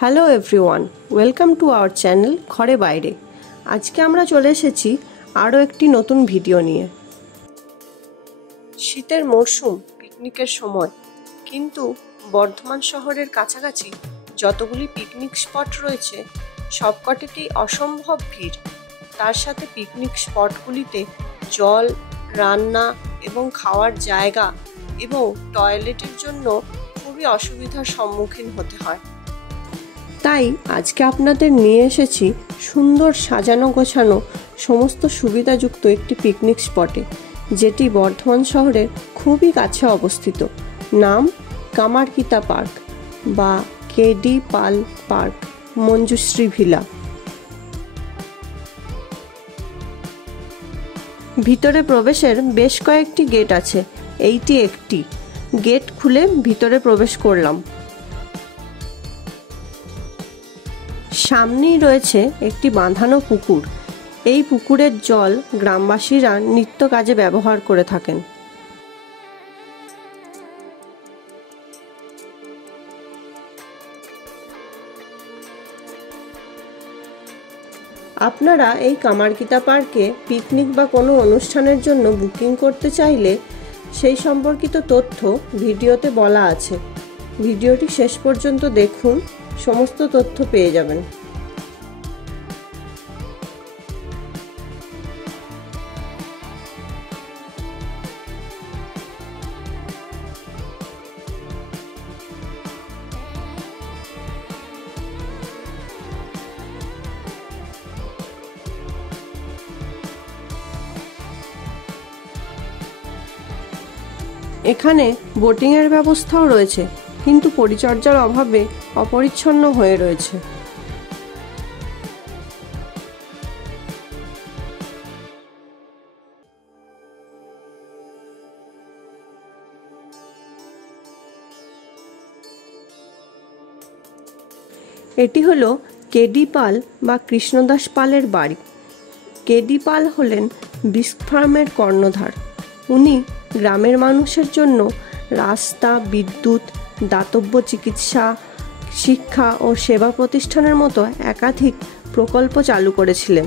Hello everyone, welcome to our channel ঘরে বাইরে। আজকে আমরা চলে এসেছি আরও একটি নতুন ভিডিও নিয়ে। শীতের মরশুম, পিকনিকের সময়, কিন্তু বর্ধমান শহরের কাছাকাছি যতগুলি পিকনিক স্পট রয়েছে সবকটিতেই অসম্ভব ভিড়। তার সাথে পিকনিক স্পটগুলিতে জল, রান্না এবং খাওয়ার জায়গা এবং টয়লেটের জন্য খুবই অসুবিধার সম্মুখীন হতে হয়। তাই আজকে আপনাদের নিয়ে এসেছি সুন্দর সাজানো গোছানো সমস্ত সুবিধাযুক্ত একটি পিকনিক স্পটে, যেটি বর্ধমান শহরের খুবই কাছে অবস্থিত। নাম কামারকিতা পার্ক বা কেডি পাল পার্ক, মঞ্জুশ্রী ভিলা। ভিতরে প্রবেশের বেশ কয়েকটি গেট আছে, এইটি একটি গেট খুলে ভিতরে প্রবেশ করলাম। সামনেই রয়েছে একটি বাঁধানো পুকুর। এই পুকুরের জল গ্রামবাসীরা নিত্য কাজে ব্যবহার করে থাকেন। আপনারা এই কামারকিতা পার্কে পিকনিক বা কোনো অনুষ্ঠানের জন্য বুকিং করতে চাইলে সেই সম্পর্কিত তথ্য ভিডিওতে বলা আছে। ভিডিওটি শেষ পর্যন্ত দেখুন, সমস্ত তথ্য পেয়ে যাবেন। এখানে বোটিংয়ের ব্যবস্থাও রয়েছে, কিন্তু পরিচর্যার অভাবে অপরিচ্ছন্ন হয়ে রয়েছে। এটি হলো কেডি পাল বা কৃষ্ণদাস পালের বাড়ি। কেডি পাল হলেন বিস্ক ফার্মের কর্ণধার। উনি গ্রামের মানুষের জন্য রাস্তা, বিদ্যুৎ, দাতব্য চিকিৎসা, শিক্ষা ও সেবা প্রতিষ্ঠানের মতো একাধিক প্রকল্প চালু করেছিলেন।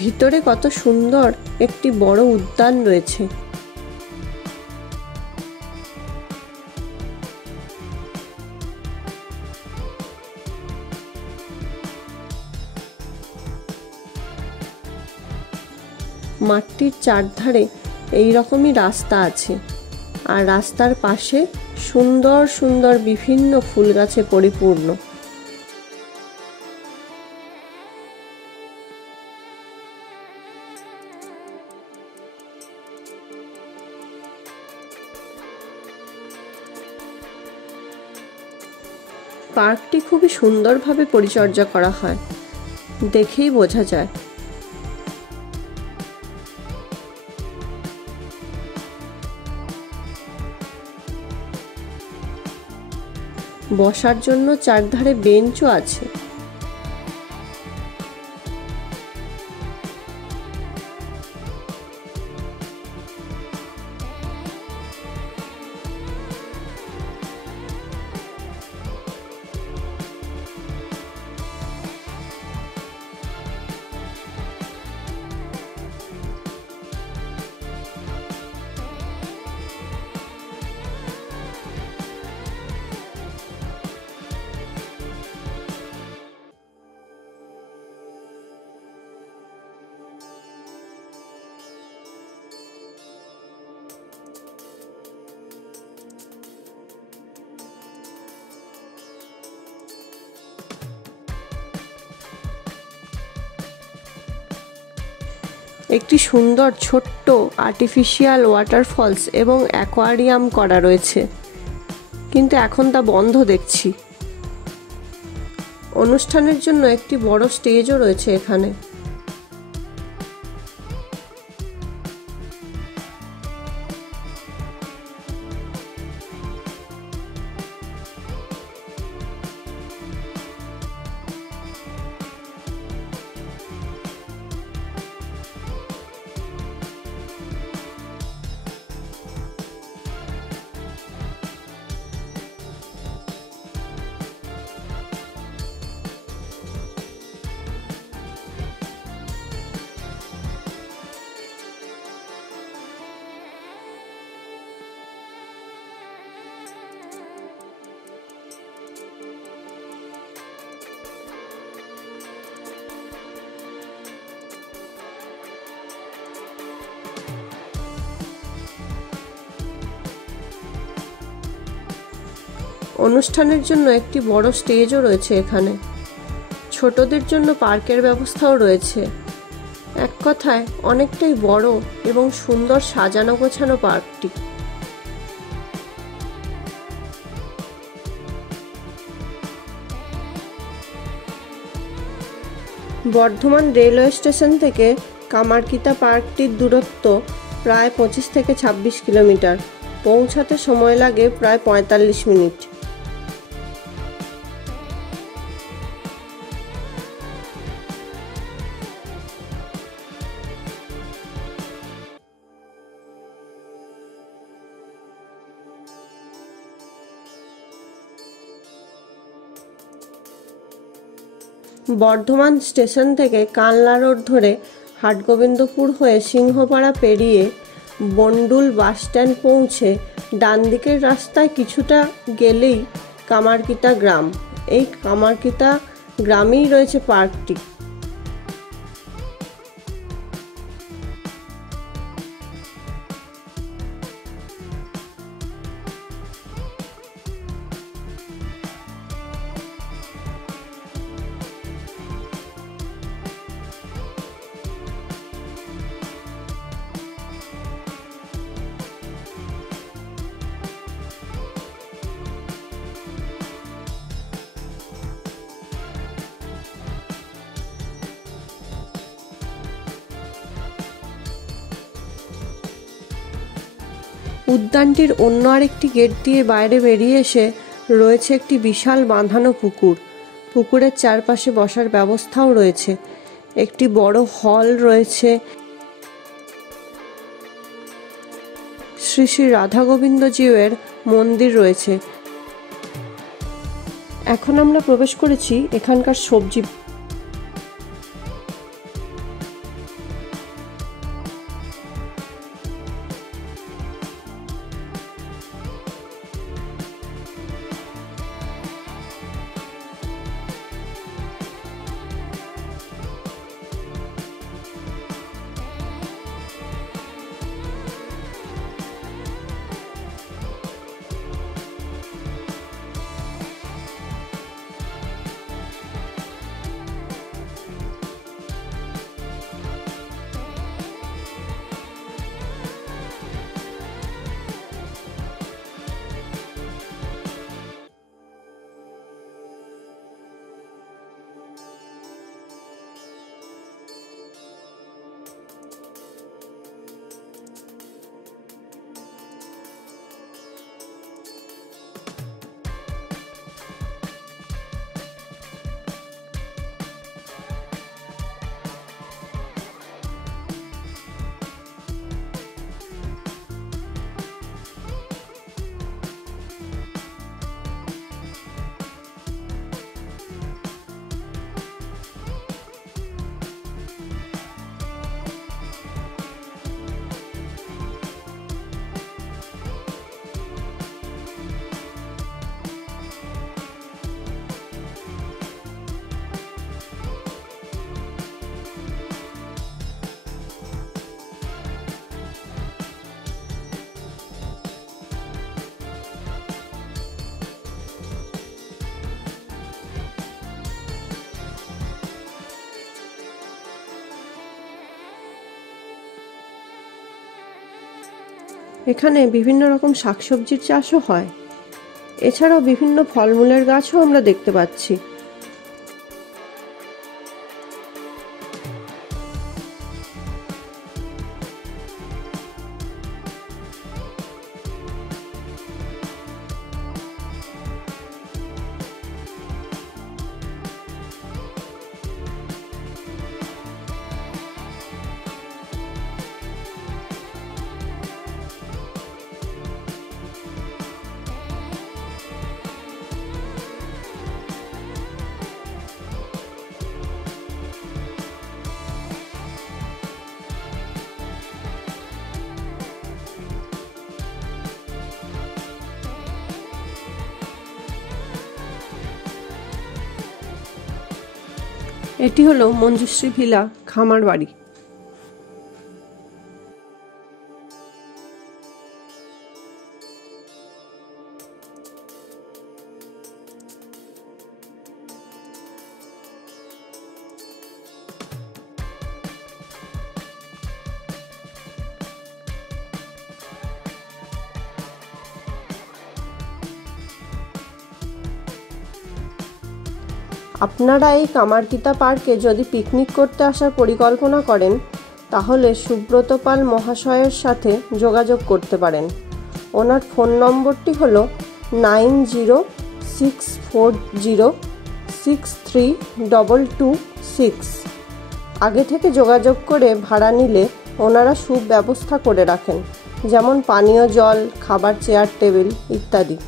ভিতরে কত সুন্দর একটি বড় উদ্যান রয়েছে। মাঠটির চারধারে এই রকমই রাস্তা আছে, আর রাস্তার পাশে সুন্দর সুন্দর বিভিন্ন ফুল গাছে পরিপূর্ণ। পার্কটি খুবই সুন্দরভাবে পরিচর্যা করা হয়, দেখেই বোঝা যায়। বসার জন্য চারধারে বেঞ্চও আছে। একটি সুন্দর ছোট্ট আর্টিফিশিয়াল ওয়াটারফলস এবং অ্যাকোয়ারিয়াম করা রয়েছে, কিন্তু এখন তা বন্ধ দেখছি। অনুষ্ঠানের জন্য একটি বড় স্টেজও রয়েছে এখানে। অনুষ্ঠানের জন্য একটি বড় স্টেজও রয়েছে এখানে। ছোটদের জন্য পার্কের ব্যবস্থাও রয়েছে। এক কথায় অনেকটাই বড় এবং সুন্দর সাজানো গোছানো পার্কটি। বর্ধমান রেলওয়ে স্টেশন থেকে কামারকিতা পার্কটির দূরত্ব প্রায় 25 থেকে 26 কিলোমিটার। পৌঁছাতে সময় লাগে প্রায় 45 মিনিট। বর্ধমান স্টেশন থেকে কানলা রোড ধরে হাটগোবিন্দপুর হয়ে সিংহপাড়া পেরিয়ে বন্ডুল বাসস্ট্যান্ড পৌঁছে ডান দিকের রাস্তায় কিছুটা গেলেই কামারকিতা গ্রাম। এই কামারকিতা গ্রামেই রয়েছে পার্কটি। উদ্যানটির অন্য আরেকটি গেট দিয়ে বাইরে বেরিয়ে এসে রয়েছে একটি বিশাল বাঁধানো পুকুর। পুকুরের চারপাশে বসার ব্যবস্থাও রয়েছে। একটি বড় হল রয়েছে। শ্রী শ্রী রাধা গোবিন্দ জিউয়ের মন্দির রয়েছে। এখন আমরা প্রবেশ করেছি এখানকার সবজি। এখানে বিভিন্ন রকম শাকসবজির চাষও হয়। এছাড়াও বিভিন্ন ফলমূলের গাছও আমরা দেখতে পাচ্ছি। এটি হলো মঞ্জুশ্রী ভিলা খামার বাড়ি। আপনারা এই কামারকিতা পার্কে যদি পিকনিক করতে আসার পরিকল্পনা করেন তাহলে সুব্রত পাল মহাশয়ের সাথে যোগাযোগ করতে পারেন। ওনার ফোন নম্বরটি হলো 9064063226। আগে থেকে যোগাযোগ করে ভাড়া নিলে ওনারা সুব্যবস্থা করে রাখেন, যেমন পানীয় জল, খাবার, চেয়ার টেবিল ইত্যাদি।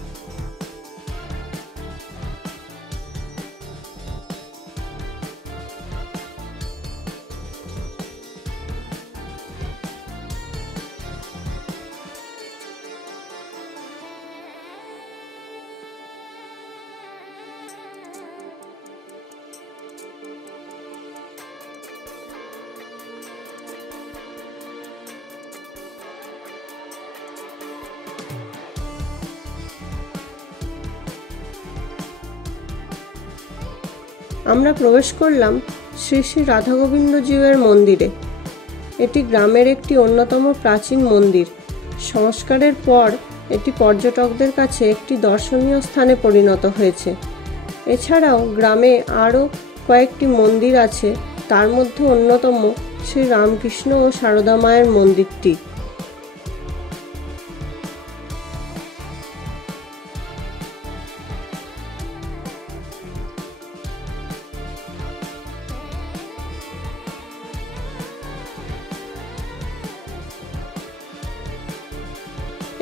আমরা প্রবেশ করলাম শ্রী শ্রী রাধাগোবিন্দজিউর মন্দিরে। এটি গ্রামের একটি অন্যতম প্রাচীন মন্দির। সংস্কারের পর এটি পর্যটকদের কাছে একটি দর্শনীয় স্থানে পরিণত হয়েছে। এছাড়াও গ্রামে আরও কয়েকটি মন্দির আছে, তার মধ্যে অন্যতম শ্রী রামকৃষ্ণ ও সারদা মায়ের মন্দিরটি।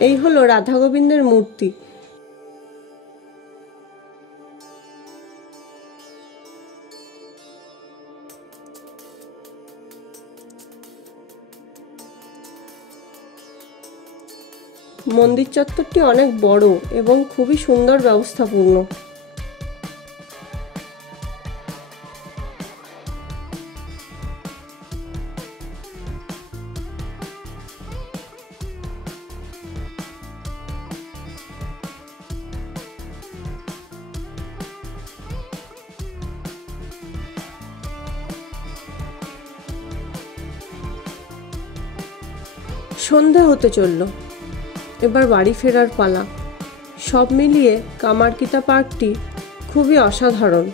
এই হলো রাধা গোবিন্দের মূর্তি। মন্দির চত্বরটি অনেক বড় এবং খুবই সুন্দর ব্যবস্থাপূর্ণ। সন্ধ্যা হতে চলল, এবার বাড়ি ফেরার পালা। সব মিলিয়ে কামারকিতা পার্কটি খুবই অসাধারণ।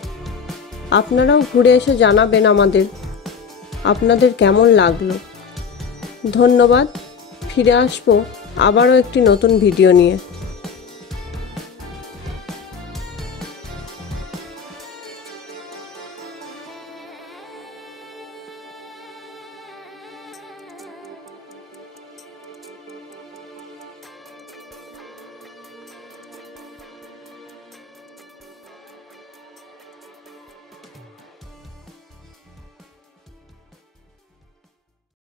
আপনারাও ঘুরে এসে জানাবেন আমাদের আপনাদের কেমন লাগলো। ধন্যবাদ। ফিরে আসবো আবারও একটি নতুন ভিডিও নিয়ে।